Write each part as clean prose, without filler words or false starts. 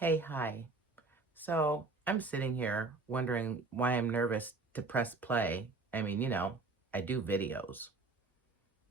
Hey, hi. So I'm sitting here wondering why I'm nervous to press play. I do videos.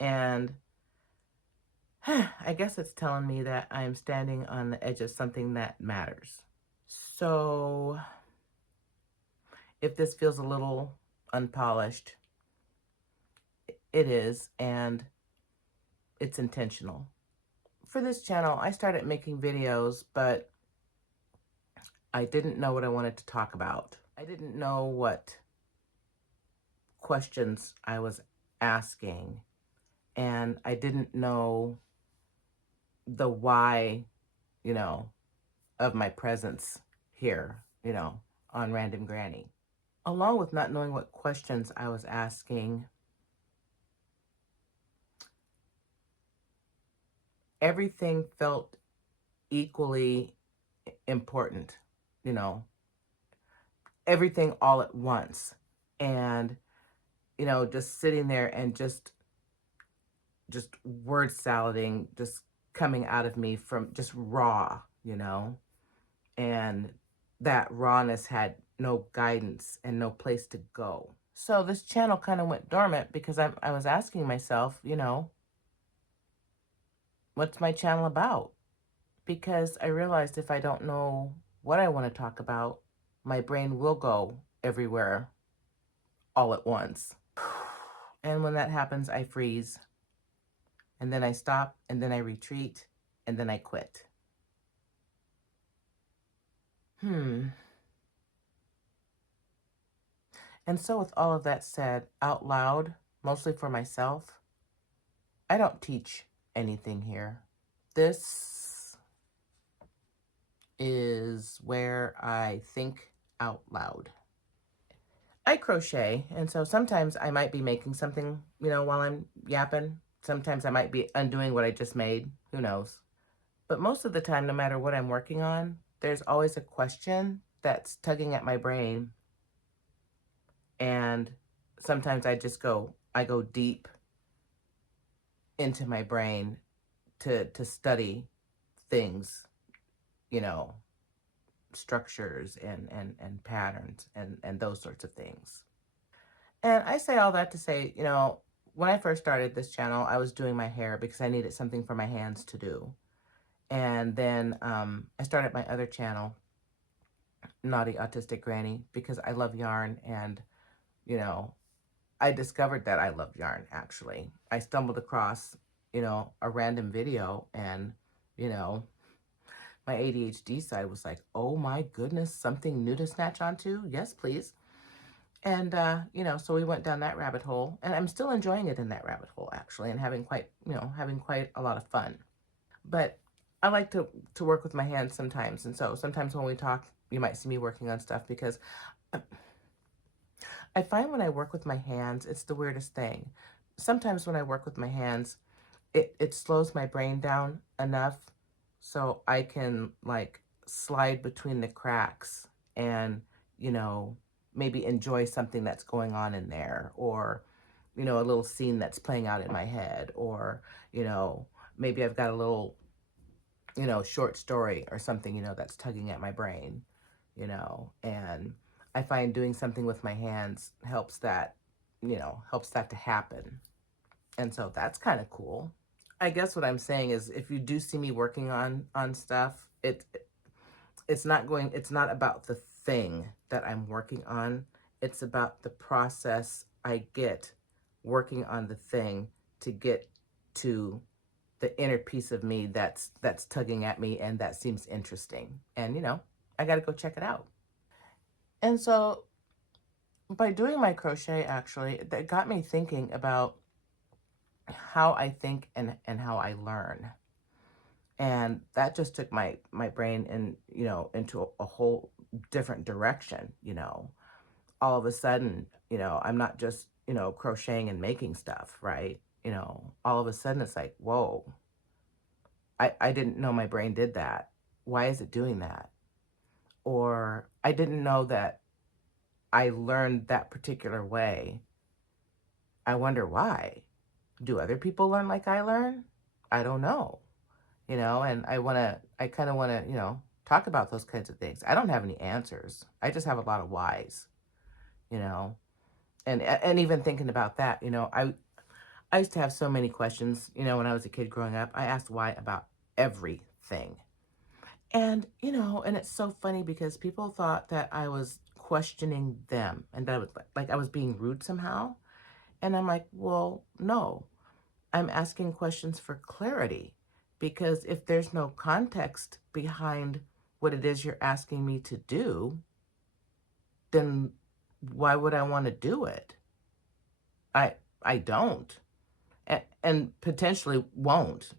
And I guess it's telling me that I'm standing on the edge of something that matters. So if this feels a little unpolished, it is, and it's intentional. For this channel, I started making videos, but I didn't know what I wanted to talk about. I didn't know what questions I was asking, and I didn't know the why, you know, of my presence here, on Random Granny. Along with not knowing what questions I was asking, everything felt equally important, you know, everything all at once. And, just sitting there and just word salading, just coming out of me from just raw, and that rawness had no guidance and no place to go. So this channel kind of went dormant because I was asking myself, what's my channel about? Because I realized if I don't know what I want to talk about, my brain will go everywhere all at once. And when that happens, I freeze, and then I stop, and then I retreat, and then I quit. Hmm. And so, with all of that said out loud, mostly for myself, I don't teach anything here. This is where I think out loud. I crochet, and so sometimes I might be making something, while I'm yapping. Sometimes I might be undoing what I just made. Who knows? But most of the time, no matter what I'm working on, there's always a question that's tugging at my brain. And sometimes I go deep into my brain to study things, you know, structures and patterns and those sorts of things. And I say all that to say, when I first started this channel, I was doing my hair because I needed something for my hands to do. And then I started my other channel, Naughty Autistic Granny, because I love yarn. And, you know, I discovered that I love yarn, actually. I stumbled across, a random video, and, you know, my ADHD side was like, oh my goodness, something new to snatch onto? Yes, please. And, so we went down that rabbit hole, and I'm still enjoying it in that rabbit hole, actually, and having quite a lot of fun. But I like to work with my hands sometimes. And so sometimes when we talk, you might see me working on stuff because I find when I work with my hands, it's the weirdest thing. Sometimes when I work with my hands, it slows my brain down enough so I can like slide between the cracks and, you know, maybe enjoy something that's going on in there, or, a little scene that's playing out in my head, or, you know, maybe I've got a little, short story or something, that's tugging at my brain, and I find doing something with my hands helps that to happen. And so that's kind of cool. I guess what I'm saying is if you do see me working on stuff, it's not about the thing that I'm working on. It's about the process I get working on the thing to get to the inner piece of me that's tugging at me and that seems interesting. And I got to go check it out. And so by doing my crochet, actually, that got me thinking about how I think and how I learn. And that just took my brain into a whole different direction. All of a sudden, I'm not just, crocheting and making stuff, right? All of a sudden it's like, whoa, I didn't know my brain did that. Why is it doing that? Or I didn't know that I learned that particular way. I wonder why. Do other people learn like I learn? I don't know. And I kind of want to, talk about those kinds of things. I don't have any answers. I just have a lot of whys, you know. And even thinking about that, I used to have so many questions, when I was a kid growing up. I asked why about everything. And, and it's so funny because people thought that I was questioning them and that I was like I was being rude somehow. And I'm like, well, no, I'm asking questions for clarity, because if there's no context behind what it is you're asking me to do, then why would I want to do it? I I don't, and potentially won't,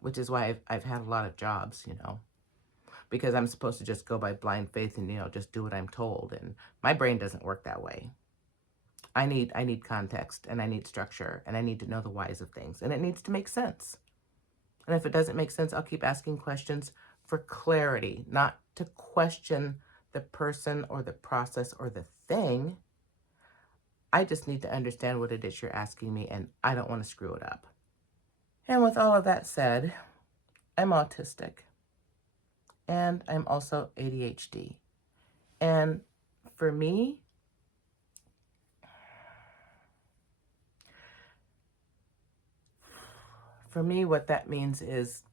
which is why I've had a lot of jobs, because I'm supposed to just go by blind faith and, just do what I'm told. And my brain doesn't work that way. I need context, and I need structure, and I need to know the whys of things, and it needs to make sense. And if it doesn't make sense, I'll keep asking questions for clarity, not to question the person or the process or the thing. I just need to understand what it is you're asking me, and I don't want to screw it up. And with all of that said, I'm autistic, and I'm also ADHD. And for me, what that means is,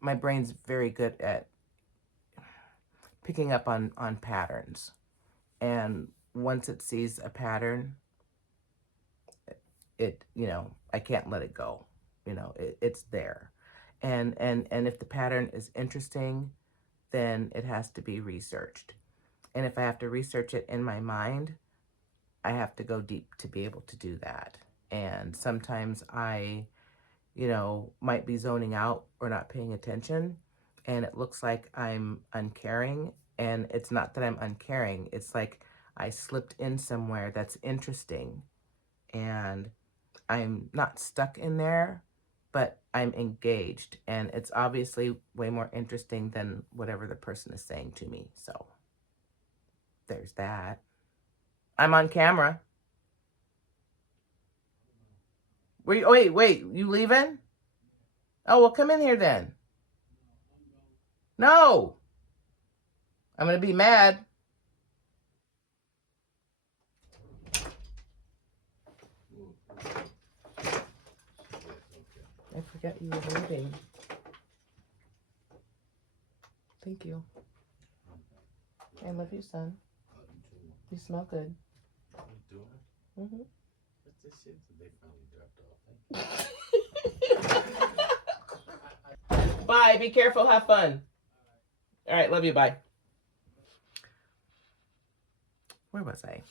my brain's very good at picking up on patterns. And once it sees a pattern, I can't let it go. It's there. And if the pattern is interesting, then it has to be researched. And if I have to research it in my mind, I have to go deep to be able to do that. And sometimes I, might be zoning out or not paying attention, and it looks like I'm uncaring. And it's not that I'm uncaring, it's like I slipped in somewhere that's interesting, and I'm not stuck in there, but I'm engaged, and it's obviously way more interesting than whatever the person is saying to me. So there's that. I'm on camera. Wait, you leaving? Oh, well, come in here then. No, I'm gonna be mad. I forgot you were leaving. Thank you. I love you, son. You smell good. Mm-hmm. Bye. Be careful. Have fun. All right. Love you. Bye. Where was I?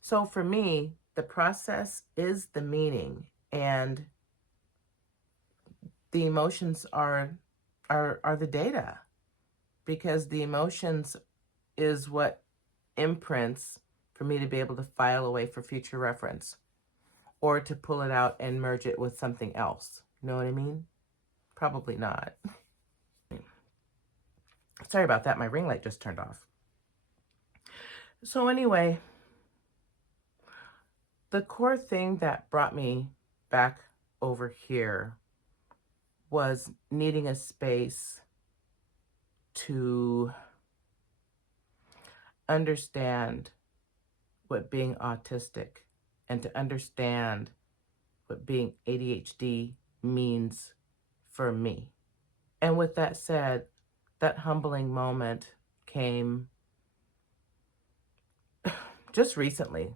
So for me, the process is the meaning, and the emotions are the data, because the emotions is what imprints for me to be able to file away for future reference, or to pull it out and merge it with something else. You know what I mean? Probably not. Sorry about that. My ring light just turned off. So anyway, the core thing that brought me back over here was needing a space to understand what being autistic and to understand what being ADHD means for me. And with that said, that humbling moment came just recently,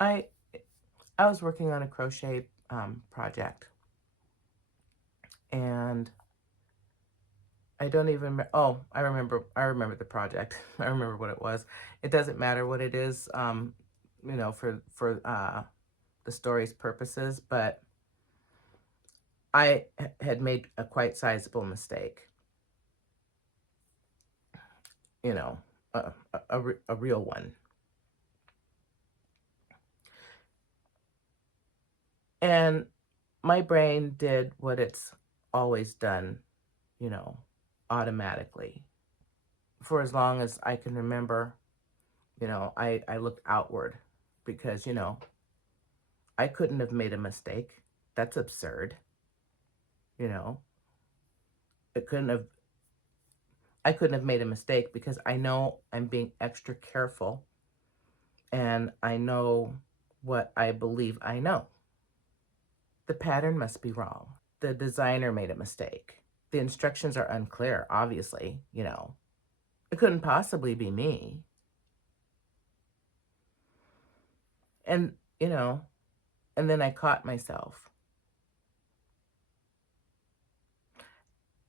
I I was working on a crochet project, and I don't even oh, I remember the project. I remember what it was. It doesn't matter what it is, for the story's purposes, but I had made a quite sizable mistake, you know, a real one. And my brain did what it's always done, you know, automatically. For as long as I can remember, I looked outward, because, I couldn't have made a mistake. That's absurd. You know, it couldn't have, I couldn't have made a mistake because I know I'm being extra careful and I know what I believe I know. The pattern must be wrong. The designer made a mistake. The instructions are unclear, obviously, you know. It couldn't possibly be me. And, you know, and then I caught myself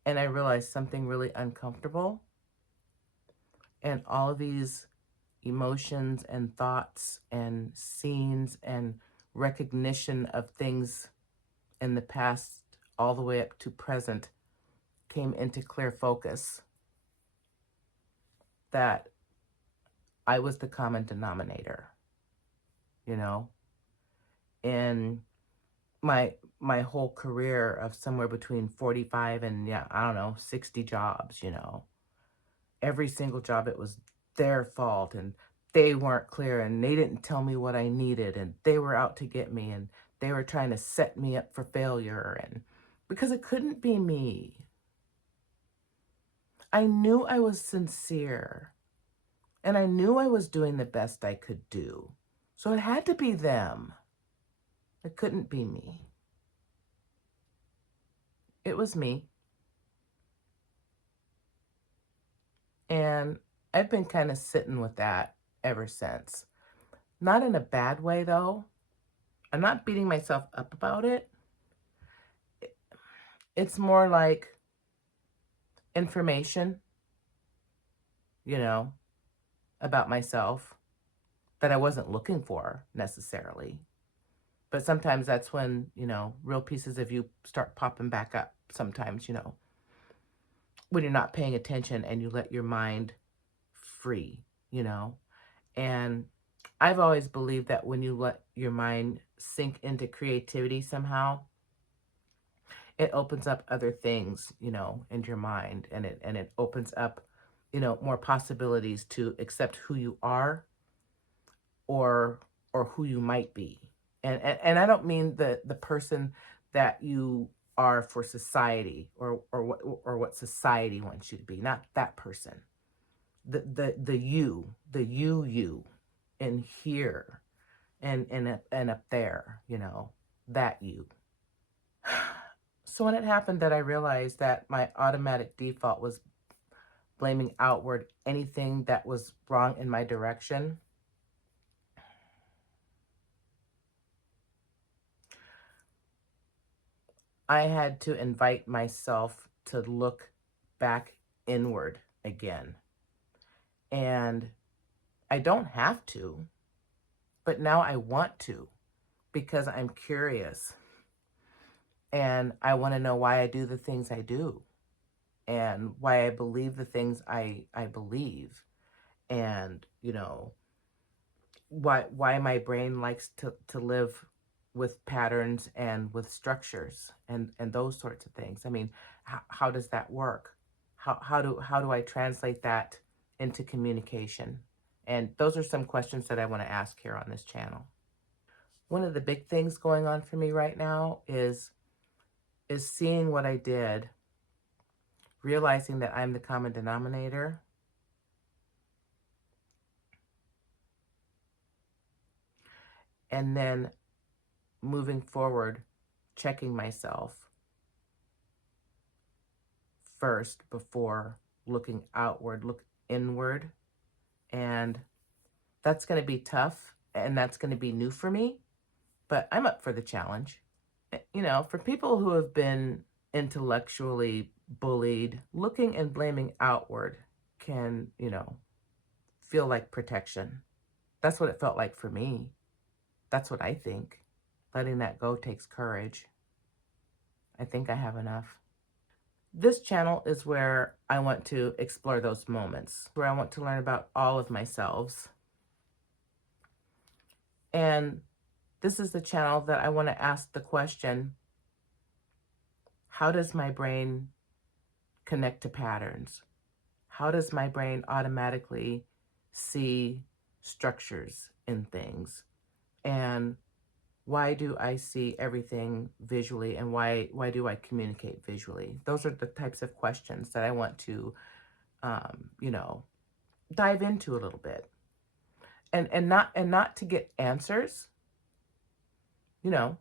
and I realized something really uncomfortable. And all of these emotions and thoughts and scenes and recognition of things in the past all the way up to present came into clear focus, that I was the common denominator, you know, in my whole career of somewhere between 45 and, yeah, I don't know, 60 jobs, you know. Every single job, it was their fault and they weren't clear and they didn't tell me what I needed and they were out to get me and they were trying to set me up for failure, and because it couldn't be me. I knew I was sincere and I knew I was doing the best I could do. So it had to be them. It couldn't be me. It was me. And I've been kind of sitting with that ever since. Not in a bad way, though. I'm not beating myself up about it. It's more like information, you know, about myself that I wasn't looking for necessarily. But sometimes that's when, you know, real pieces of you start popping back up sometimes, you know, when you're not paying attention and you let your mind free, you know. And I've always believed that when you let your mind sink into creativity somehow, it opens up other things, you know, in your mind, and it opens up, you know, more possibilities to accept who you are, or who you might be. And I don't mean the person that you are for society, or what society wants you to be. Not that person. The you in here, and up there, you know, that you. So when it happened that I realized that my automatic default was blaming outward anything that was wrong in my direction, I had to invite myself to look back inward again. And I don't have to, but now I want to, because I'm curious and I want to know why I do the things I do, and why I believe the things I believe, and, you know, why my brain likes to live with patterns and with structures and those sorts of things. I mean, how does that work? How do I translate that into communication? And those are some questions that I want to ask here on this channel. One of the big things going on for me right now is seeing what I did, realizing that I'm the common denominator, and then moving forward, checking myself first before looking outward, look inward. And that's going to be tough, and that's going to be new for me, but I'm up for the challenge. You know, for people who have been intellectually bullied, looking and blaming outward can, you know, feel like protection. That's what it felt like for me. That's what I think. Letting that go takes courage. I think I have enough. This channel is where I want to explore those moments, where I want to learn about all of myself. And this is the channel that I want to ask the question, how does my brain connect to patterns? How does my brain automatically see structures in things? And Why do I see everything visually, and why do I communicate visually? Those are the types of questions that I want to, you know, dive into a little bit, and not to get answers, you know,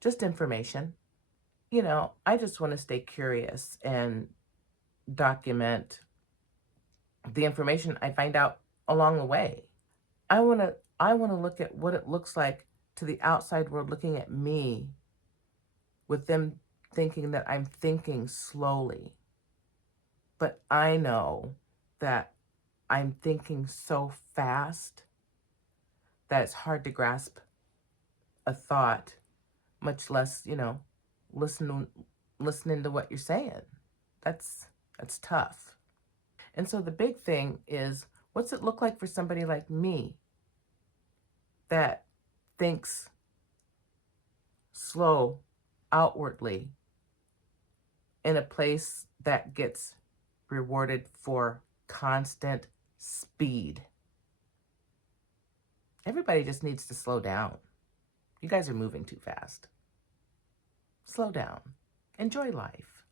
just information. You know, I just want to stay curious and document the information I find out along the way. I want to look at what it looks like to the outside world looking at me, with them thinking that I'm thinking slowly. But I know that I'm thinking so fast that it's hard to grasp a thought, much less, you know, listen listening to what you're saying. That's that's tough. And so the big thing is, what's it look like for somebody like me that thinks slow outwardly in a place that gets rewarded for constant speed? Everybody just needs to slow down. You guys are moving too fast. Slow down. Enjoy life.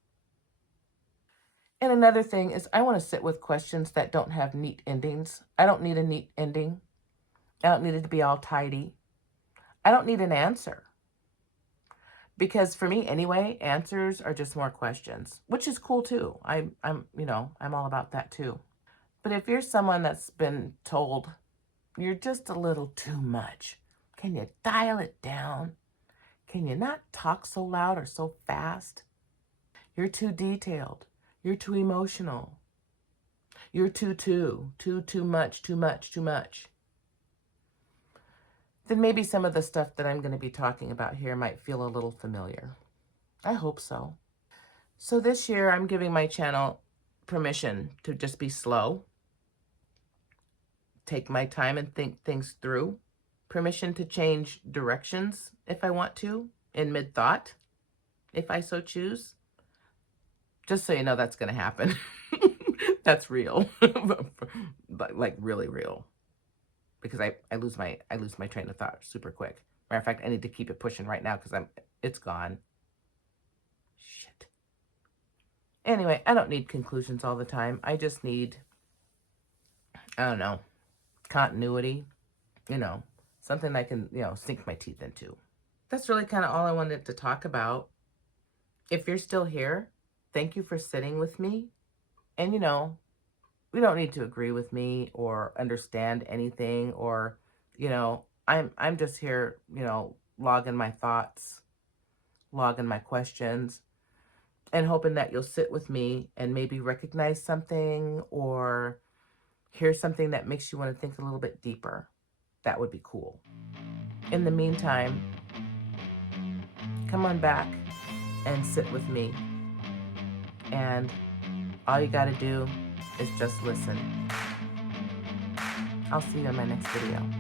And another thing is, I want to sit with questions that don't have neat endings. I don't need a neat ending. I don't need it to be all tidy. I don't need an answer. Because for me anyway, answers are just more questions, which is cool too. I'm all about that too. But if you're someone that's been told you're just a little too much, can you dial it down? Can you not talk so loud or so fast? You're too detailed. You're too emotional. You're too much, too much, too much. Then maybe some of the stuff that I'm going to be talking about here might feel a little familiar. I hope so. So this year I'm giving my channel permission to just be slow, take my time and think things through, permission to change directions if I want to, in mid-thought, if I so choose. Just so you know, that's going to happen. That's real. Like really real. Because I lose my train of thought super quick. Matter of fact, I need to keep it pushing right now because it's gone. Shit. Anyway, I don't need conclusions all the time. I just need, I don't know, continuity, you know, something I can, you know, sink my teeth into. That's really kind of all I wanted to talk about. If you're still here, thank you for sitting with me. And, you know, we don't need to agree with me or understand anything, or, you know, I'm just here, you know, logging my thoughts, logging my questions, and hoping that you'll sit with me and maybe recognize something or hear something that makes you want to think a little bit deeper. That would be cool. In the meantime, come on back and sit with me. And all you got to do is just listen. I'll see you in my next video.